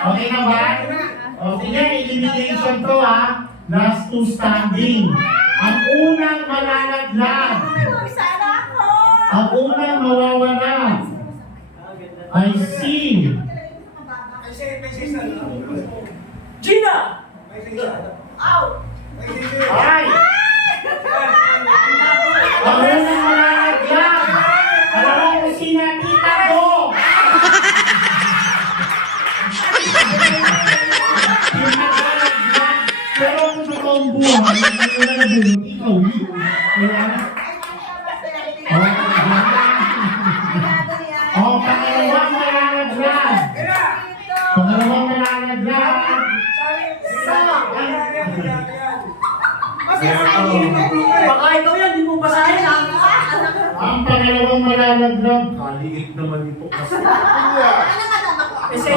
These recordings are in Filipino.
Okay na ba? O sige, elimination to ha. Last two standing. Ang unang malalaglag, ang unang mawawala ay si Gina! ay ang unang malalaglag. Alam mo kung sino tita ko? Pero kung totoong buhay, hindi ko na nabulot, ikaw yun. Kaya, pangalawang malalaglag. Pangalawang malalaglag. Baka ikaw yan, di mo basahin ha? Ang pangalawang malalaglag, kaliit naman ito kasi. Kasi,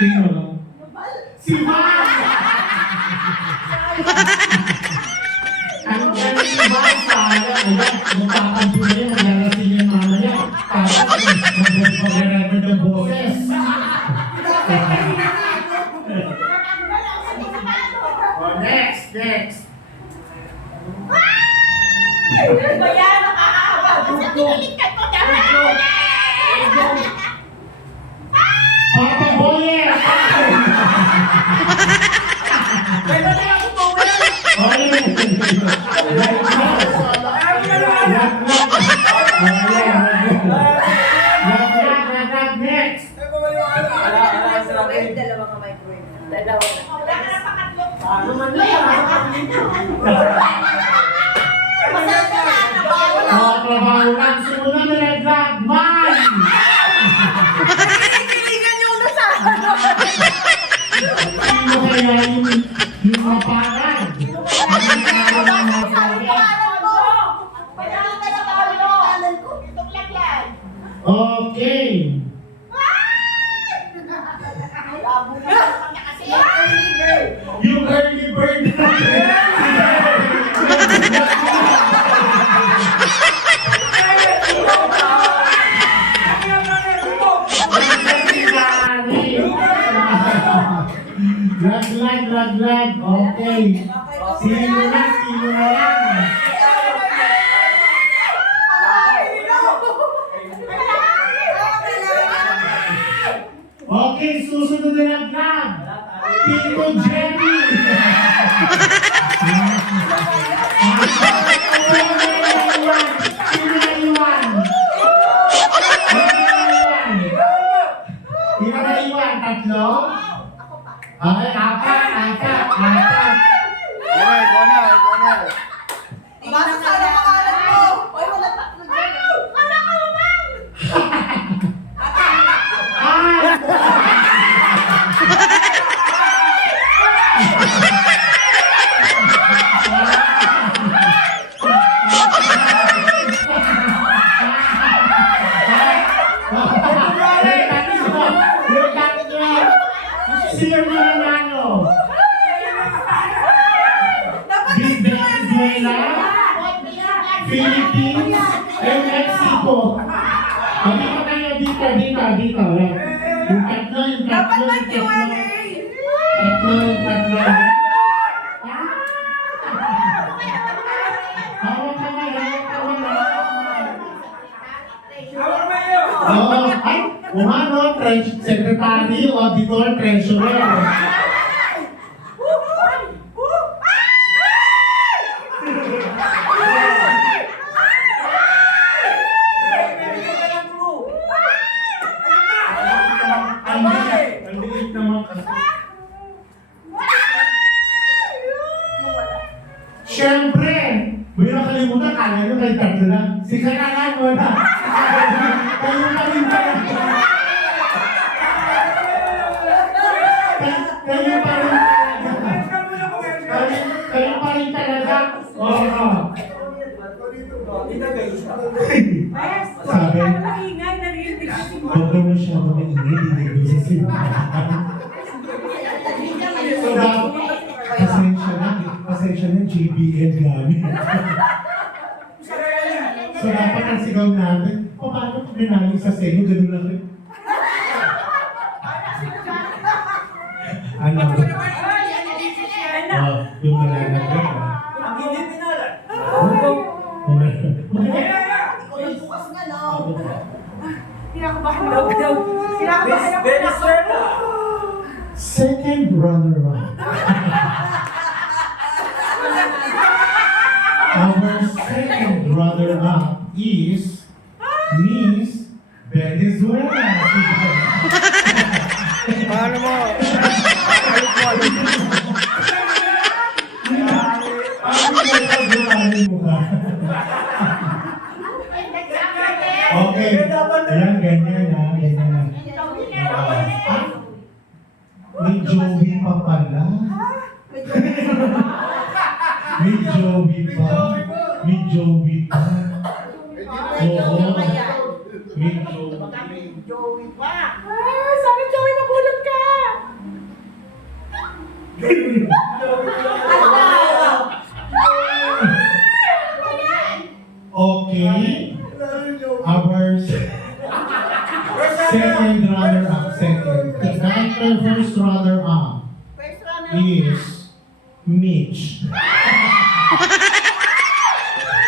Sino? Si Ma'am! Ang galing si Ma'am, sayang. Magpapansin na yun, maglalasing yung mama niya. Tapos, mag-record ng boses. Oh, next. Papa Boyer! may ba na ako po ba yan? Next! Ano man na yan? Trabaho lang, sumunod na naglag, man! Sino kaya yung mapangan? Okay. Yung early bird Laglag. Okay. Sino na yan? Okay, susunod na laglag. Tito Jenny. Sino na iwan? Tatlo? Okay, apat. Ikaw na. Basta sa pangalan mo! Oy, wala tatlo dyan. Wala ka naman! Sino nanalo? Venezuela, Philippines, and Mexico. Dito kayo, dito. Yung tatlo. Dapat mag-Q&A! Tatlo. Hawak ka na. Ay, umano, secretary, auditor, treasurer. Ang liit naman kasi. Siyempre, may nakalimutan, kala nyo kay tatlo lang. Si Kanalan, wala. Kayo pa rin talaga. Kayo pa rin talaga. Oo. Sabi, huwag ka masyado maingay, hindi ko pasensya na, GBL gamit. So dapat dapat ang sigaw natin. O paano kung binali sa senyo, ganun lang rin. Ano? Yung malalagay. Ang hindi pinalan. Bukas nga, no? Kinakabahan ako. Miss Venezuela. Second runner-up. Our second runner-up is Miss Venezuela. Paano mo? Okay. Ayan, ganyan na. Ganyan na. May Joey pa pala. May Joey pa. May Joey pa. Oo. May Joey. Sabi Joey, mabulog ka! Okay. Our second runner-up. Second. The first runner-up First runner. is Mitch.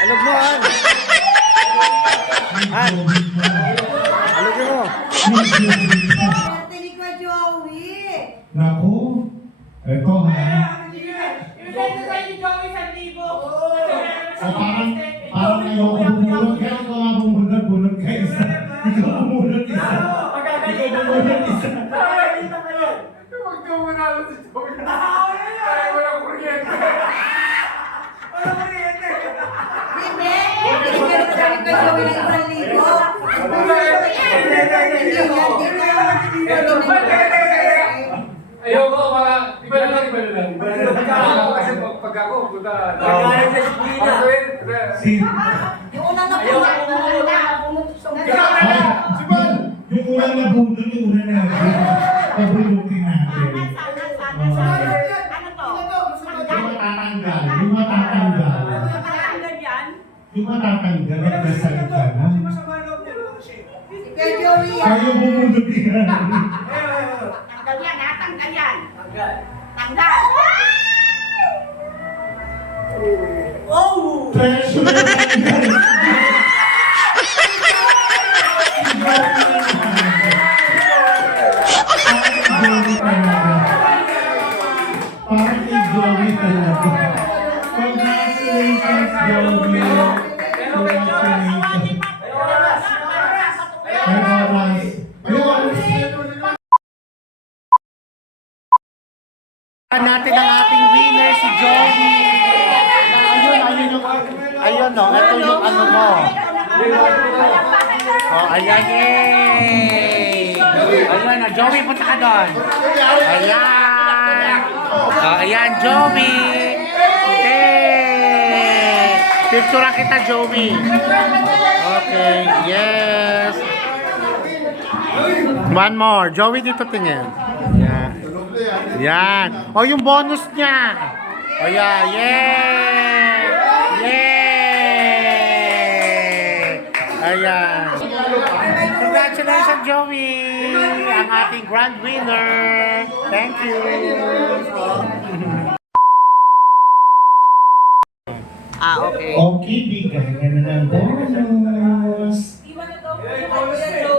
Alog mo, Han. May Joey pa. Alogin mo. May Joey pa. Tinig ko, Joey. Naku. Ito ha. O parang ayoko bumulog. Kaya ikaw nga bumulog. Bulog ka isa. Ikaw bumulog isa. Ikaw bumulog isa. Hindi! Binigyan ko sabi ko, Joey, ng 1,000. Ayoko, mga iba na lang. Kasi pag ako, puta. Pagkain sa Pilipinas. Si... Yung unang Ayaw napunta. Yung unang nabunod, yung unang natin. Pabulutin natin. Yung matatanggal. Yung matatanggal. Yung matatanggal at nasalit ka na. Kay Joey, Ayaw bumulog yan. Tanggal yan ha, tanggal yan. Tanggal. Tanggal. Oh! Treasure tanggal. Parang kay Joey talaga. Congratulations, Joey. Congratulations. May oras. May oras. Natin ang ating winner, si Joey. Ayun, no. Ito yung ano mo. Oh, ayan, yay! Ayan na, Joey, punta ka doon. Ayan. Oh, ayan, Joey. Hey! Picture kita, Joey. Okay, yes. One more. Joey, dito tingin. Yan. Yan. Oh, yung bonus niya. Oh, yeah. Yay! Yay! Ayan. Congratulations, Joey! Ang ating grand winner. Thank you. Okay. Okay, bigay ka na ng bonus.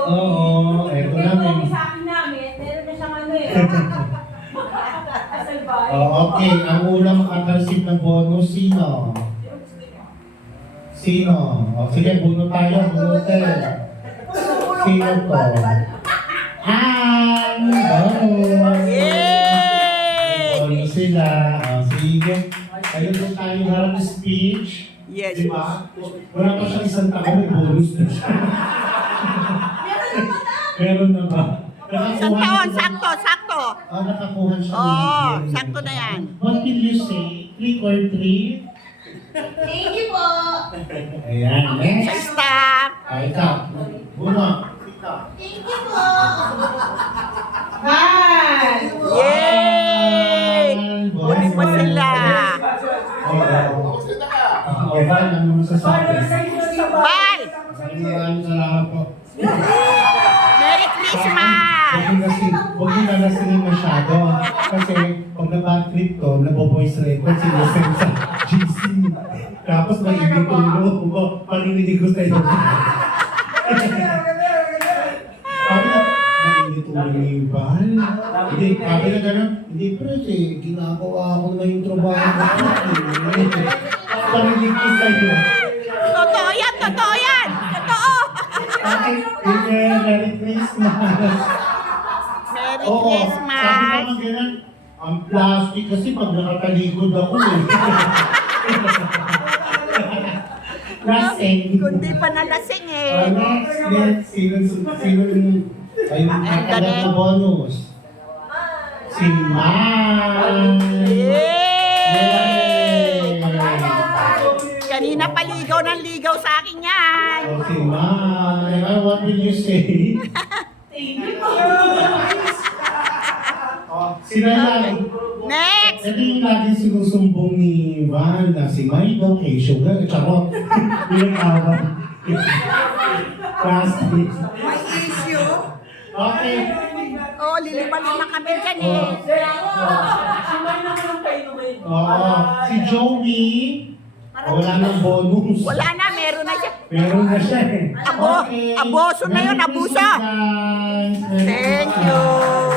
Oo, eto namin. Oh, okay, ang unang makatalsip ng bonus, sino? Sino? O, sige, bunot tayo, bunutin. Sino to? Ang bonus! Bonus sila. O, sige. Ayun doon tayo harap speech. Yes. Diba? Wala pa siya isang taon, may bonus na siya. Meron na ba? Isang taon, sakto, sakto. Oh, nakakuha siya. Oo, sakto na yan. What will you say? Trick or treat? thank you po. Ayan, Sa next. staff. Ay, ikaw. Buno. Thank you po. Bye! Yay! Huli pa sila. Oo. Val, ano masasabi? Bye! Maraming salamat po. Merry Christmas! Huwag nyo nalasingin masyado. Kasi pag na-bad trip to, nabo-voice record, sinasend sa GC. Tapos may ibitulo ko, parinig ko sa iyo. Sabi na, may ibitulo ni Val. Hindi, sabi na gano'n, hindi kasi ginagawa ko na yung trabaho ko. Parinig ko sa iyo. Totoo yan! Totoo yan! Totoo! Okay, Merry Christmas. Merry Oo, sabi Christmas! naman ganun, ang plastic kasi pag nakatalikod ako eh. Lasing. Kundi pa nalasing eh. Next, sino ay nakakalap na bonus? Si Mal! Yay! Kanina paligaw ng ligaw sa akin yan. Oh, si Mal! What will you say? Sila lang. Next! Ito yung laging sinusumbong ni Val na si May daw kay Sugar. Charot. Yung awan. Plastic. May issue. Okay. Oh, lilimalis na kami dyan eh. Sumay naman ang painumin. Oo. Si Joey. Wala nang bonus. Wala na, meron na siya. Meron na siya eh. Aboso na yun, abuso. Merry Christmas, guys. Merry Thank Christmas. you.